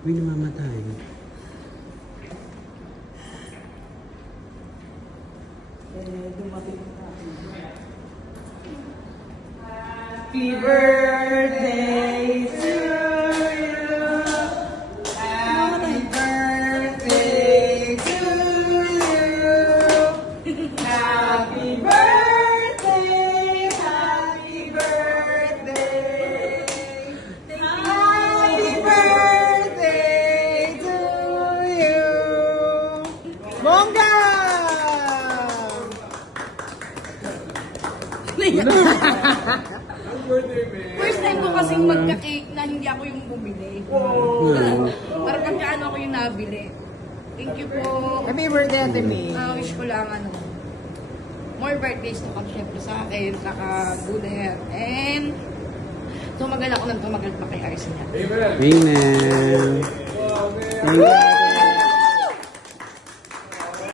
May namamatay. Happy birthday to you. Happy birthday to you. Happy birthday. Happy birthday. Happy birthday to you. Bongga! First time ko kasing magka-cake na hindi ako yung bumili. Parang pagkaano ako yung nabili. Thank you po. Happy birthday, Ate May. Wish ko lang more birthdays to come syempre sa akin, saka good health. And tumagal ako ng tumagal pa kay Arsenal. Amen. Thank you.